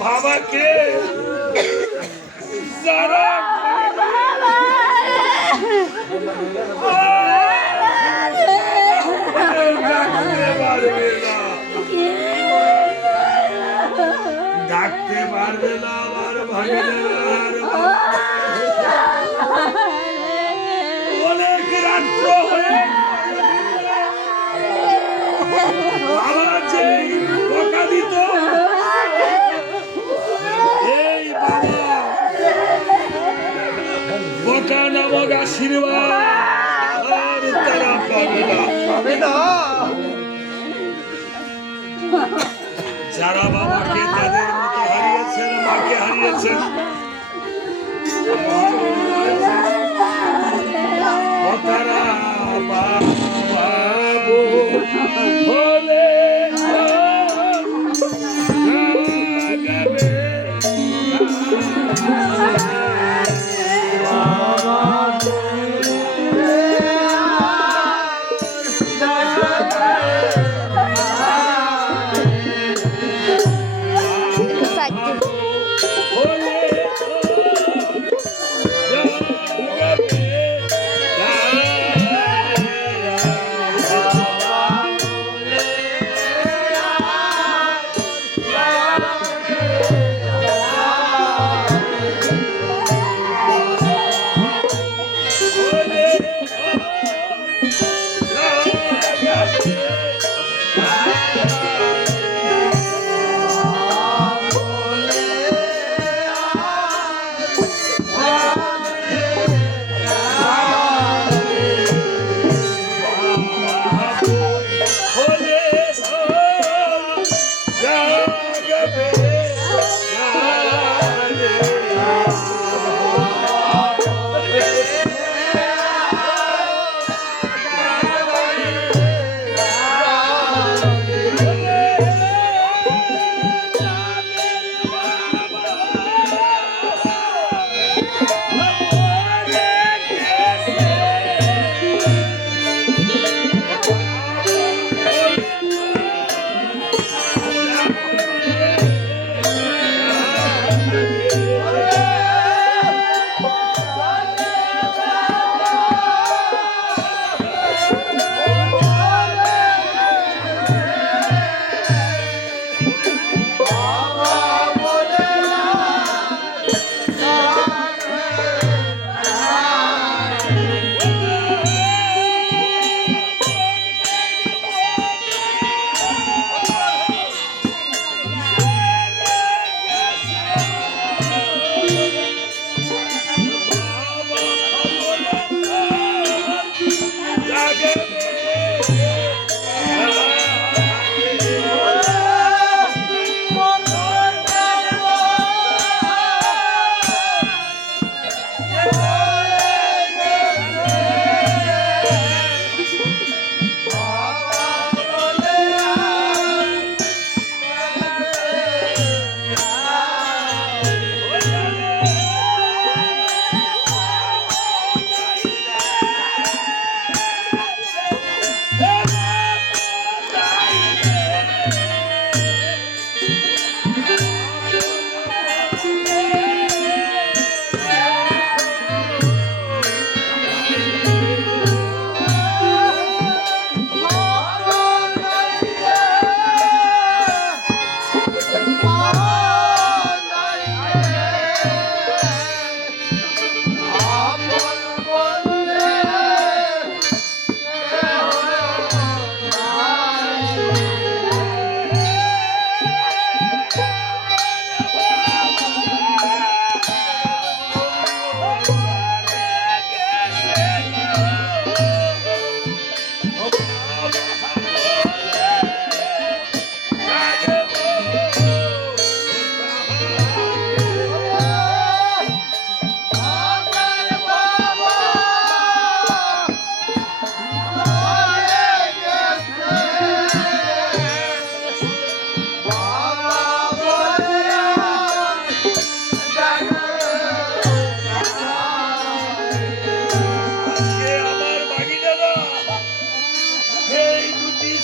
बाबा के सारा আশীর্বাদ আর তারা পাবে না পাবে না যারা বাবাকে তাদের মতো হারিয়েছেন মাকে হারিয়েছেন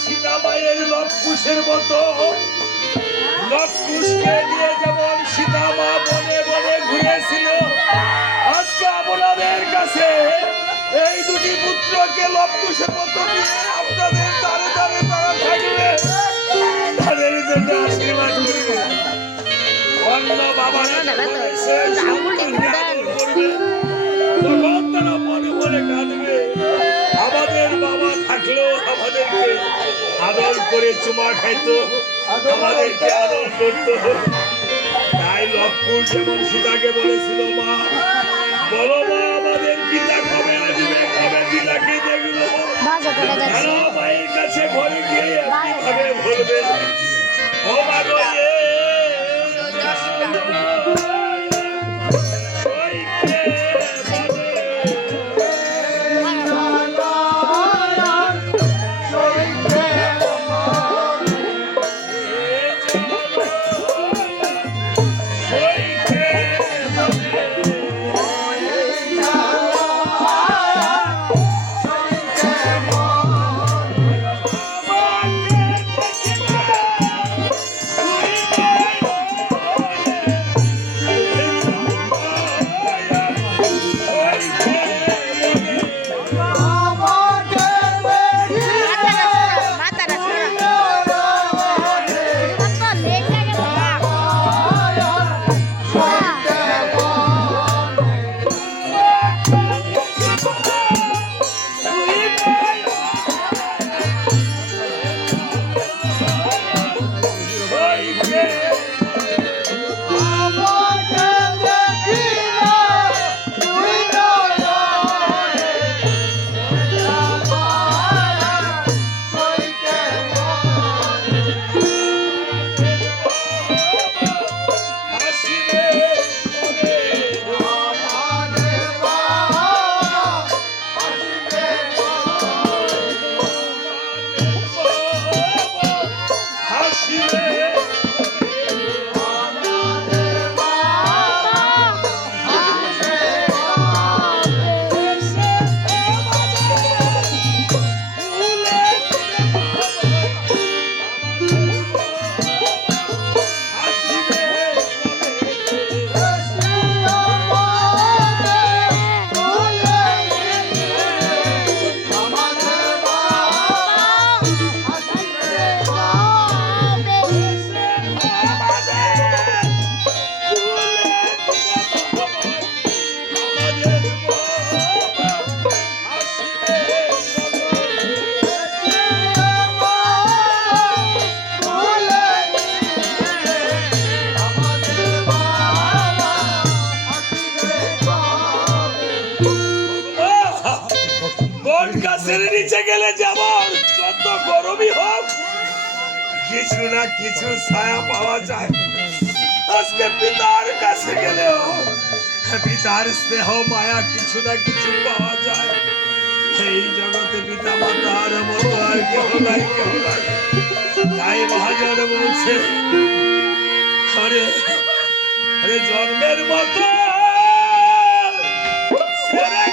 সীতামায়ের লক্ষুষের মতো। লক্ষুষকে নিয়ে যেমন সীতামা বনে বনে ঘুরেছিল আজকে আপনাদের কাছে এই দুটি পুত্রকে লক্ষুষের মতো নিয়ে আপনাদের দ্বারে দ্বারে তারা থাকবে। তাদের জন্য আশীর্বাদ করবে অন্য বাবা আমাদের বাবা থাকলেও আদর করে চুমা খাইত। আমাদেরকে আদর করত। তাই লক্ষণ যেমন সীতাকে বলেছিল মা বলো মা আমাদের পিতা কবে আসবে? কবে পিতাকে দেখব? মায়ের কাছে ঘরে গিয়ে কীভাবে বলবে ও মা কিছু না কিছু ছায়া পাওয়া যায়। আজকে পিতার কাছে গেলেও পিতার স্নেহ, মায়া কিছু না কিছু পাওয়া যায়। এই জগতে পিতা মাতার মতো আর কেউ নাই কেউ নাই। তাই মহাজন বলছে, আরে আরে জন্মের মতো ছেড়ে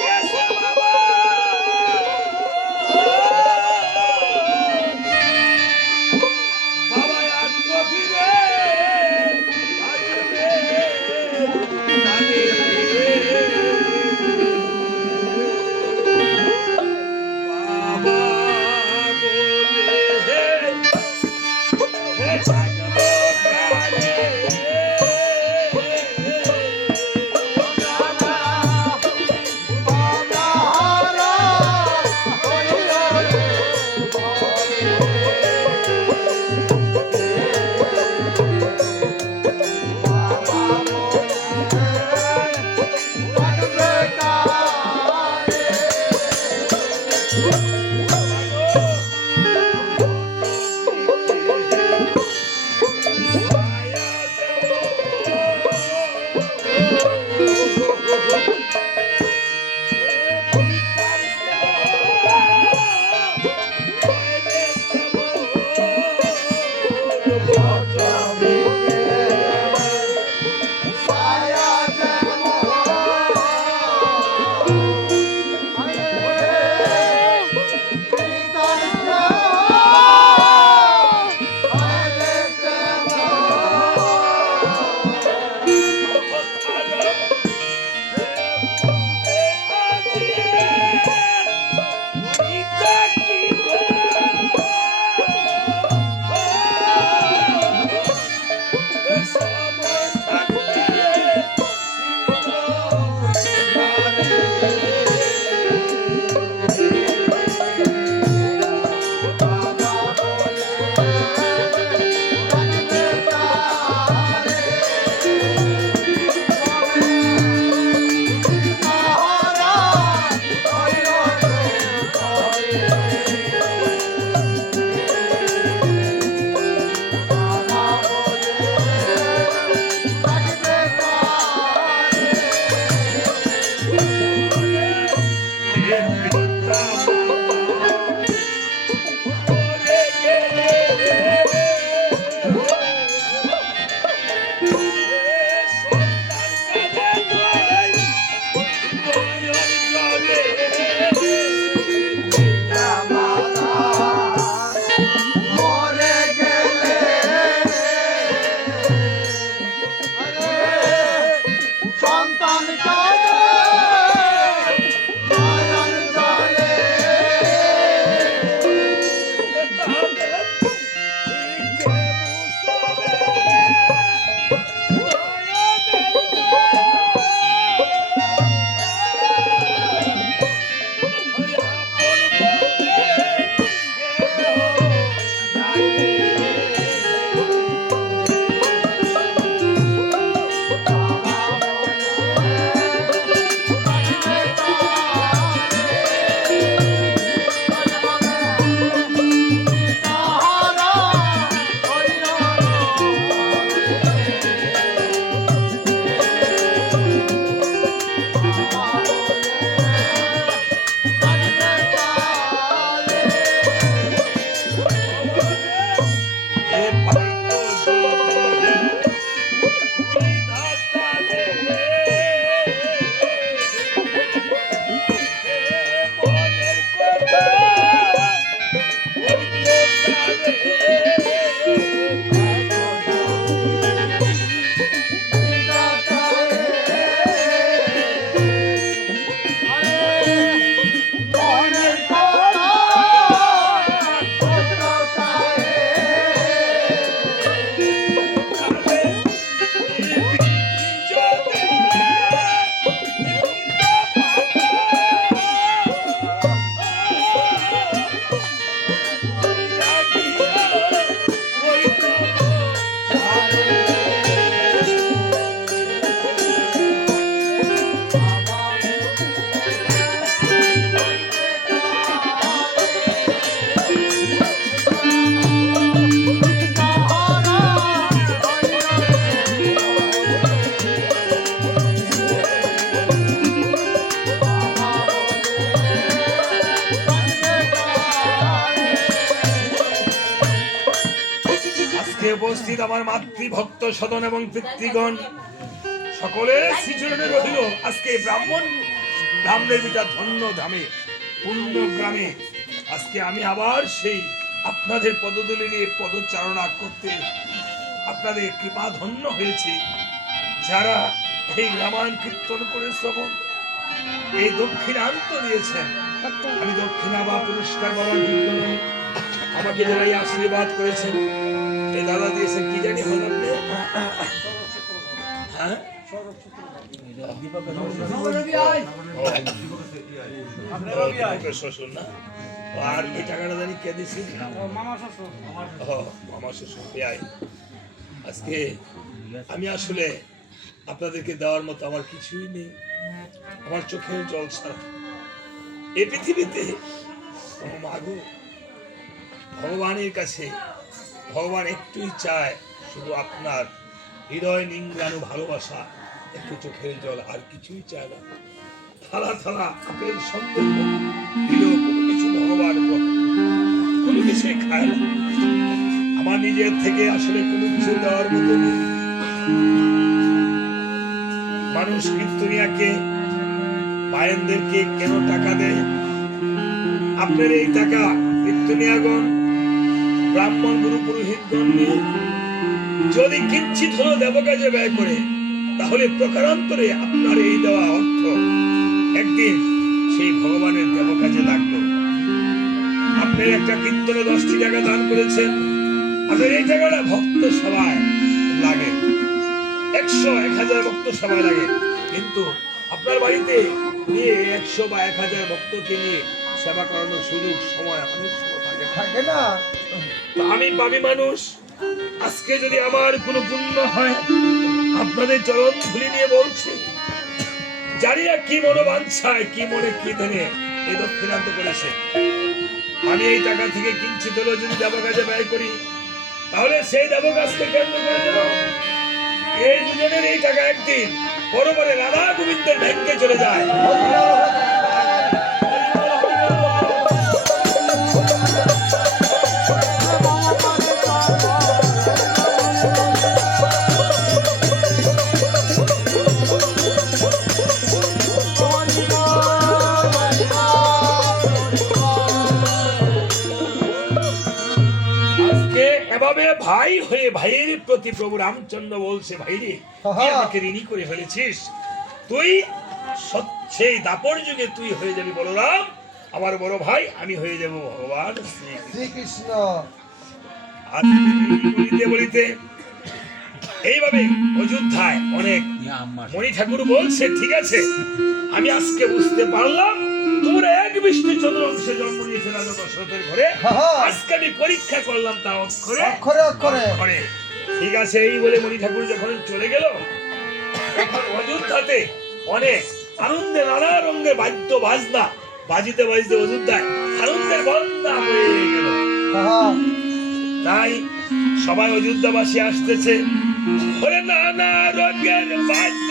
আমার মাতৃভক্ত সদন এবং পিতৃগণ, সকলের শ্রীচরণে রহিল আজকে ব্রাহ্মণ ব্রাহ্মণের বিটা ধন্য ধামে, পুণ্য গ্রামে, আজকে আমি আবার সেই আপনাদের পদদলি নিয়ে পদচারণা করতে আপনাদের কৃপা ধন্য হয়েছে। যারা এই রামায়ণ কীর্তন করে শ্রবণ, এই দক্ষিণান্ত দিয়েছেন, আমি দক্ষিণা বা পুরস্কার পাওয়ার যোগ্য আমাকে যারা এই আশীর্বাদ করেছেন এই দাদা দিয়েছেন কি জানি হল আপনি হ্যাঁ? শ্বশুর না? আর এই টাকাটা জানি কে দিছি ও, মামা শ্বশুর। আজকে আমি আসলে আপনাদেরকে দেওয়ার মতো আমার কিছুই নেই। আমার চোখের জল ছাড়া। এই পৃথিবীতে মাগো ভগবানের কাছে, ভগবান একটুই চায় শুধু আপনার হৃদয় নিংড়ানো ভালোবাসা, একটু চোখের জল, আর কিছুই চায় না। থালা থালা, আপেল সন্দেহ দিলেও কোনো কিছু ভগবান কোনো কিছুই খায় না। আমার নিজের থেকে আসলে কোনো কিছু দেওয়ার মতো নেই। মানুষ কীর্তনিয়াকে বায়েনদেরকে কেন টাকা দেয়? আপনার এই টাকা কীর্তনিয়াগণ ব্রাহ্মণ গুরু পুরোহিতগণ নিয়ে যদি কিঞ্চিত হলো দেবকাজে ব্যয় করে, তাহলে প্রকারান্তরে আপনার এই দেওয়া অর্থ একদিন সেই ভগবানের দেবকাজে লাগল আপনি একটা কীর্তনে দশটি টাকা দান করেছেন। আপনার এই টাকাটা ভক্ত সবাই লাগে। একশো এক হাজার ভক্ত সবাই লাগে। কিন্তু আপনার বাড়িতে নিয়ে একশো বা এক হাজার ভক্তকে নিয়ে সেবা করানোর সুযোগ, সময় অনেক সময় থাকে। থাকে না। আমি পাবি মানুষ, আজকে যদি আমার কোনো পুণ্য হয়, আপনাদের চরণ ধুলি নিয়ে বলছি। জানি না কি মনোবাঞ্ছায়, কি মনে কি ধরে এই দক্ষিণান্ত করেছে। আমি এই টাকা থেকে কিঞ্চিত হলেও যদি দেবকাজে ব্যয় করি, তাহলে সেই দেবকাজকে কেন্দ্র করে দেব। এই দুজনের এই টাকা একদিন বড় বড় রাধা গোবিন্দের ব্যাংকে চলে যায়। ভাই হয়ে ভাইয়ের প্রতি প্রভু রামচন্দ্র বলছে ভাই রে তুই আমাকে ঋণী করে ফেলেছিস। তুই সেই দাপর যুগে তুই হয়ে যাবি বলরাম। আমার বড় ভাই আমি হয়ে যাব ভগবান শ্রীকৃষ্ণ। বলিতে বলিতে এইভাবে অযোধ্যায় অনেক মণি ঠাকুর বলছে ঠিক আছে আমি আজকে বুঝতে পারলাম তোমরা এক বৃষ্টি চন্দ্র অংশে জন্ম নিয়েছে রাজা দশরথের ঘরে। আজকে আমি পরীক্ষা করলাম তা অক্ষরে। অক্ষরে অক্ষরে। ঠিক আছে এই বলে মণি ঠাকুর যখন চলে গেল তখন অযোধ্যাতে অনেক আনন্দে নানা রঙের বাদ্য বাজনা বাজিতে বাজিতে অযোধ্যায় আনন্দের বন্যা হয়ে গেল। তাই সবাই অযোধ্যাবাসী আসতেছে। ওরে নানা রঙের বাদ্য।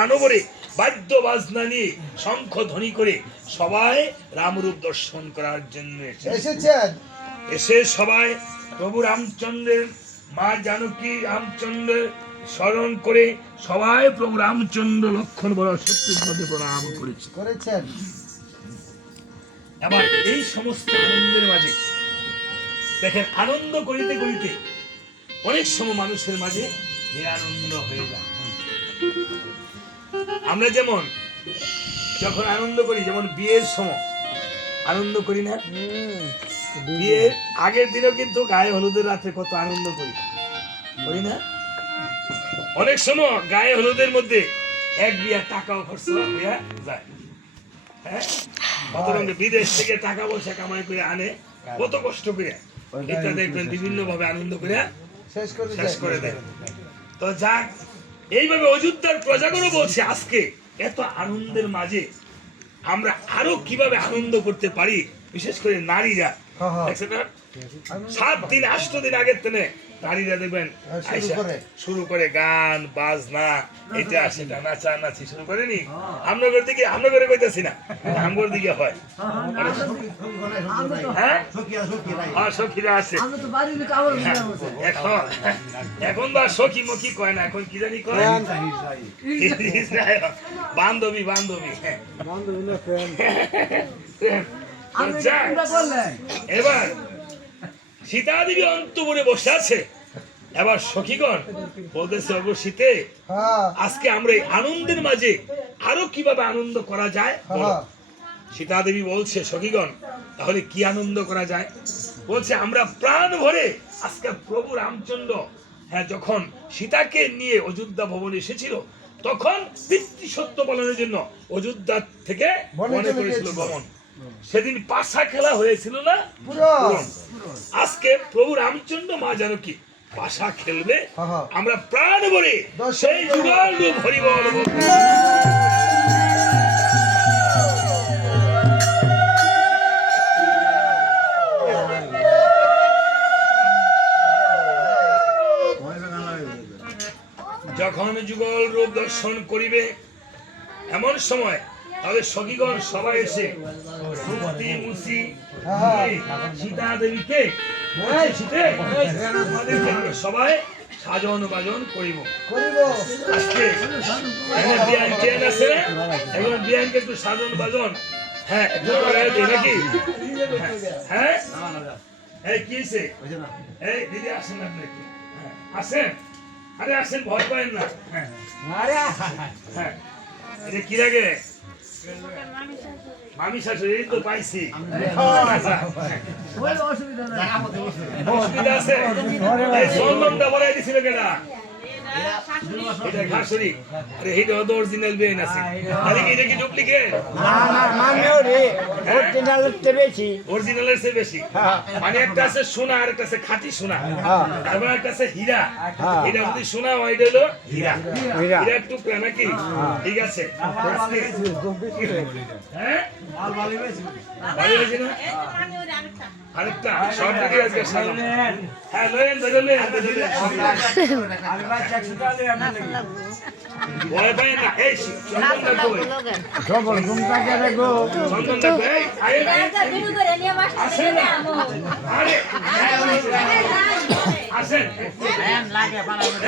প্রাণবরে বাদ্য বাজনা নিয়ে শঙ্খ ধ্বনি করে সবাই রামরূপ দর্শন করার জন্য এসেছেন? এসে সবাই প্রভু রামচন্দ্রের মা জানকী রামচন্দ্রের স্মরণ করে সবাই প্রভু রামচন্দ্র লক্ষণ বড় সত্যি প্রণাম করেছে। করেছেন। আবার এই সমস্ত আনন্দের মাঝে দেখেন আনন্দ করিতে করিতে অনেক সময় মানুষের মাঝে নিরানন্দ হয়ে যায়। আমরা যেমন যখন আনন্দ করি যেমন বিয়ের সময় আনন্দ করি না? বিয়ের আগের দিনেও কিন্তু গায়ে হলুদের রাতে কত আনন্দ করি। করি না? অনেক সময় গায়ে হলুদের মধ্যে এক বিয়া টাকাও খরচ হইয়া যায়। হ্যাঁ? কত রঙে বিদেশ থেকে টাকা পয়সা কামাই করে আনে কত কষ্ট করে এটা দেখবেন বিভিন্ন ভাবে আনন্দ করে শেষ করে দেয়। তো যাক এইভাবে অযোধ্যার প্রজাগণ বলছে আজকে, এত আনন্দের মাঝে আমরা আরও কীভাবে আনন্দ করতে পারি, বিশেষ করে নারীরা। দেখছেন না? সাত দিন আষ্ট দিন আগের থেকে নারীরা দেখবেন হ্যাঁ, শুরু করে। গান বাজনা এটা সেটা নাচা নাচি শুরু করেনি আমনগর দিকে আমনগরে কইতাছি না আমগর দিকে হয় হ্যাঁ হ্যাঁ সখীরা আছে এখন এখন তো আর সখী মখী কয় না এখন কি জানি কয় বান্ধবী বান্ধবী যাক, এবার সীতা দেবী অন্তপুরে বসে আছে। এবার সখীগণ বলতেছে শীতে হ্যাঁ। আজকে আমরা এই আনন্দের মাঝে আরও কীভাবে আনন্দ করা যায়? হ্যাঁ। সীতা দেবী বলছে সখীগণ তাহলে কি আনন্দ করা যায়? বলছে আমরা প্রাণ ভরে আজকে প্রভু রামচন্দ্র হ্যাঁ যখন সীতাকে নিয়ে অযোধ্যা ভবনে এসেছিল তখন পিতৃ সত্য পালনের জন্য অযোধ্যা থেকে মনে করেছিল। গমন। সেদিন পাশা খেলা হয়েছিল না আজকে প্রভু রামচন্দ্র মা জানকী পাশা খেলবে। আমরা প্রাণ ভরে সেই। যুগাল রূপ হরিবল যখন যুগল রূপ দর্শন করিবে এমন সময় তাহলে সখীগণ সবাই এসে মুক্তি মুসি হ্যাঁ। সীতা দেবীকে বলছে, "সীতে, আমাদেরকে আমরা সবাই সাজন বাজন করিব। করিব আজকে বিয়ান ট্রেন আছে এখন বিয়ানকে একটু সাজন বাজন। হ্যাঁ একটু নাকি? হ্যাঁ? এই কি হয়েছে এই দিদি আসেন আপনি একটু। হ্যাঁ, আসেন। আরে আসেন ভয় পাবেন না। হ্যাঁ। হ্যাঁ। কি লাগে? মামি শাশুড়ি তো পাইছি। অসুবিধা আছে। দিছিল কেনা এটা ঘাসরি আরে এটা তো অরিজিনাল বেন আছে। আরে এটা কি ডুপ্লিকেট অরিজিনালের চেয়ে বেশি। মানে একটা আছে সোনা আর একটা আছে খাঁটি সোনা। তারপর একটা আছে হীরা। এটা যদি সোনা হয় এটা হলো হীরা। হীরা। একটু নাকি ঠিক আছে। হ্যাঁ? ভালো হয়েছে না? আরেকটা সব দিকে আজকে সাজানো। হ্যাঁ লয়েন ধরে লয়েন ধরে লয়েন। ভয় পাই না এই চন্দনটা কই চন্দনটা কই এই আয়ে আসেন। না আরে আসেন।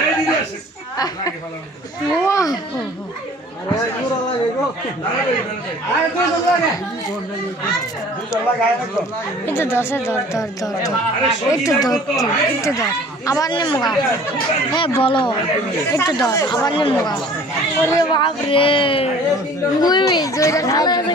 এই দিদি আসেন। লাগে ভালো একটু দশে ধর ধর ধর ধর। একটু ধর ধর, একটু ধর। আবার নে মুগা। হ্যাঁ বলো। একটু ধর আবার নে মুগা। ওরে বাপ রে। গুইমি জয়টা খালা আছে